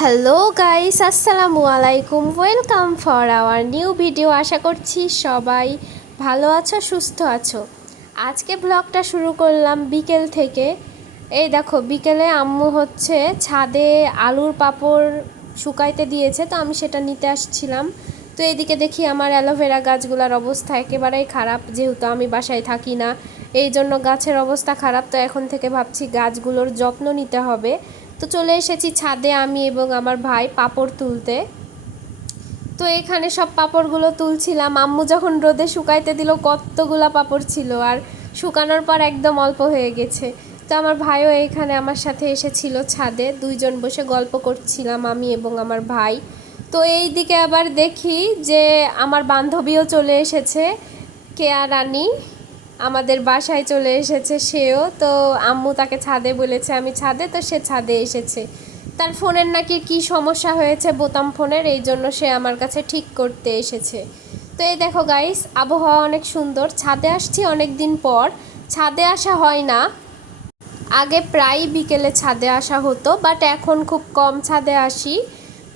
Hello guys আসসালামু আলাইকুম welcome for our new video আশা করছি সবাই ভালো আছো, সুস্থ আছো। আজকে ব্লগটা শুরু করলাম বিকেল থেকে। এই দেখো, বিকেলে আম্মু হচ্ছে ছাদে আলুর পাপড় শুকাইতে দিয়েছে, তো আমি সেটা নিতে আসছিলাম। তো এদিকে দেখি আমার অ্যালোভেরা গাছগুলোর অবস্থা একেবারেই খারাপ, যেহেতু আমি বাসায় থাকি না। এই জন্য গাছের অবস্থা খারাপ, তো এখন থেকে ভাবছি গাছগুলোর যত্ন নিতে হবে। তো চলে এসেছি ছাদে আমি এবং আমার ভাই পাপড় তুলতে। তো এখানে সব পাপড়গুলো তুলছিলাম। আম্মু যখন রোদে শুকাইতে দিল, কতগুলা পাপড় ছিল আর শুকানোর পর একদম অল্প হয়ে গেছে। তো আমার ভাইও এখানে আমার সাথে এসেছিল ছাদে। দুইজন বসে গল্প করছিলাম আমি এবং আমার ভাই। তো এই দিকে আবার দেখি যে আমার বান্ধবীও চলে এসেছে, কেয়া রানী। আমাদের বাসায় চলে এসেছে সেও, তো আম্মু তাকে ছাদে বলেছে, আমি ছাদে? তো সে ছাদে এসেছে। তার ফোনের নাকি কি সমস্যা হয়েছে বোতাম ফোনের, এই জন্য সে আমার কাছে ঠিক করতে এসেছে। তো এই দেখো গাইস আবহাওয়া অনেক সুন্দর। ছাদে আসছি অনেক দিন পর। ছাদে আসা হয় না। আগে প্রায় বিকেলে ছাদে আসা হতো বাট এখন খুব কম ছাদে আসি।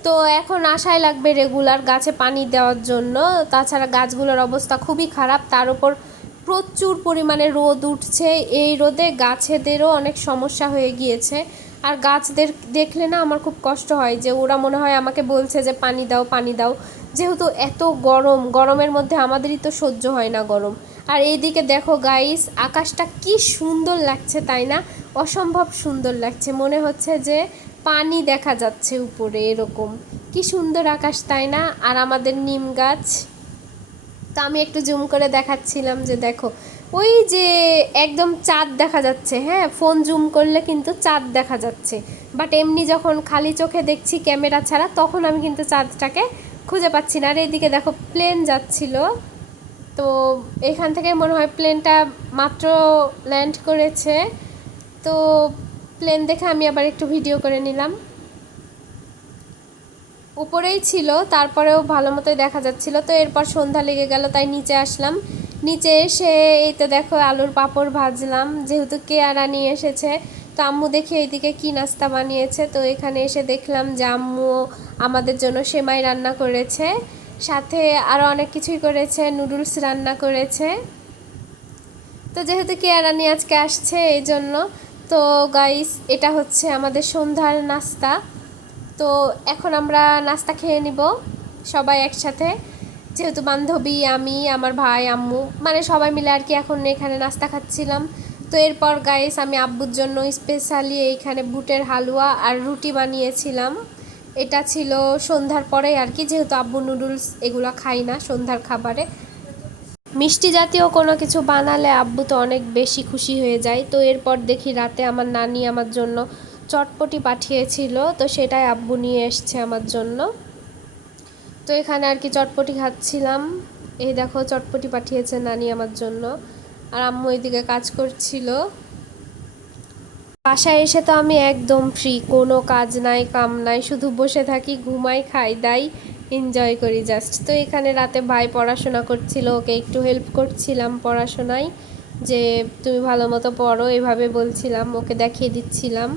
তো এখন আশায় লাগবে রেগুলার গাছে পানি দেওয়ার জন্য। তাছাড়া গাছগুলোর অবস্থা খুবই খারাপ, তার উপর প্রচুর পরিমাণে রোদ উঠছে। এই রোদে গাছেদেরও অনেক সমস্যা হয়ে গিয়েছে। আর গাছদের দেখলে না আমার খুব কষ্ট হয় যে ওরা মনে হয় আমাকে বলছে যে পানি দাও পানি দাও। যেহেতু এত গরম, গরমের মধ্যে আমাদেরই তো সহ্য হয় না গরম। আর এইদিকে দেখো গাইস আকাশটা কি সুন্দর লাগছে, তাই না? অসম্ভব সুন্দর লাগছে। মনে হচ্ছে যে পানি দেখা যাচ্ছে উপরে এরকম। কি সুন্দর আকাশ, তাই না? আর আমাদের নিম গাছ। তো আমি একটু জুম করে দেখাচ্ছিলাম যে দেখো, ওই যে একদম চাঁদ দেখা যাচ্ছে হ্যাঁ? ফোন জুম করলে কিন্তু চাঁদ দেখা যাচ্ছে। বাট এমনি যখন খালি চোখে দেখছি ক্যামেরা ছাড়া, তখন আমি কিন্তু চাঁদটাকে খুঁজে পাচ্ছি না। আর এইদিকে দেখো প্লেন যাচ্ছিল। তো এখান থেকে মনে হয় প্লেনটা মাত্র ল্যান্ড করেছে। তো প্লেন দেখে আমি আবার একটু ভিডিও করে নিলাম। উপরেই ছিল, তারপরেও ভালো মতোই দেখা যাচ্ছিল। তো এরপর সন্ধ্যা লেগে গেল, তাই নিচে আসলাম। নিচে এসে এই তো দেখো আলুর পাঁপড় ভাজলাম, যেহেতু কেয়ারা নিয়ে এসেছে, তো আম্মু দেখি এইদিকে কি নাস্তা বানিয়েছে। তো এখানে এসে দেখলাম যে আম্মু আমাদের জন্য সেমাই রান্না করেছে, সাথে আরও অনেক কিছুই করেছে, নুডলস রান্না করেছে। তো যেহেতু কেয়ারানি আজকে আসছে এই জন্য তো গাইস এটা হচ্ছে আমাদের সন্ধ্যার নাস্তা। তো এখন আমরা নাস্তা খেয়ে নিব, সবাই একসাথে। যেহেতু বান্ধবী, আমি, আমার ভাই, আম্মু মানে সবাই মিলে আর কি এখন এখানে নাস্তা খাচ্ছিলাম। তো এরপর গাইস আমি আব্বুর জন্য স্পেশালি এইখানে বুটের হালুয়া আর রুটি বানিয়েছিলাম। এটা ছিল সন্ধ্যার পরে আর কি, যেহেতু আব্বু নুডলস এগুলো খাই না সন্ধ্যার খাবারে। মিষ্টি জাতীয় কোনো কিছু বানালে আব্বু তো অনেক বেশি খুশি হয়ে যায়। তো এরপর দেখি রাতে আমার নানি আমার জন্য চটপটি পাঠিয়েছিল, তো সেটাই আব্বু নিয়ে এসছে আমার জন্য। তো এখানে আর কি চটপটি খাচ্ছিলাম। এই দেখো, চটপটি পাঠিয়েছে নানি আমার জন্য। আর আম্মু এদিকে কাজ করছিল। বাসায় এসে তো আমি একদম ফ্রি কোনো কাজ নাই, কাম নাই, শুধু বসে থাকি, ঘুমাই, খাই, দাই এনজয় করি জাস্ট তো এখানে রাতে ভাই পড়াশোনা করছিল, ওকে একটু হেল্প করছিলাম পড়াশোনায়, যে তুমি ভালো মতো পড়ো, এভাবে বলছিলাম, ওকে দেখিয়ে দিচ্ছিলাম।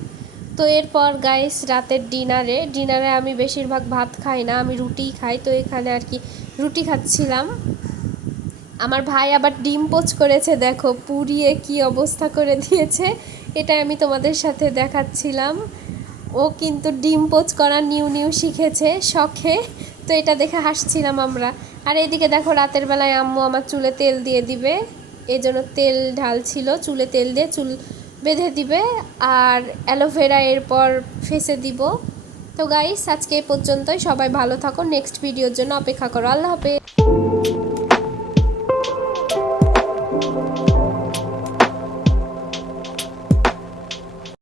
তো এরপর গাইস রাতের ডিনারে ডিনারে আমি বেশিরভাগ ভাত খাই না, আমি রুটিই খাই। তো এখানে আর কি রুটি খাচ্ছিলাম। আমার ভাই আবার ডিম পোচ করেছে, দেখো পুড়িয়ে কি অবস্থা করে দিয়েছে। এটা আমি তোমাদের সাথে দেখাচ্ছিলাম। ও কিন্তু ডিম পোচ করা নিউ নিউ শিখেছে, শখে। তো এটা দেখে হাসছিলাম আমরা। আর এদিকে দেখো রাতের বেলায় আম্মু আমার চুলে তেল দিয়ে দিবে। এই জন্য তেল ঢালছিল, চুলে তেল দিয়ে চুল বেঁধে দিবে আর অ্যালোভেরা এরপর ফেসে দিব। তো গাইস আজকে এই পর্যন্তই। সবাই ভালো থাকো। নেক্সট ভিডিওর জন্য অপেক্ষা করো। আল্লাহ হাফেজ।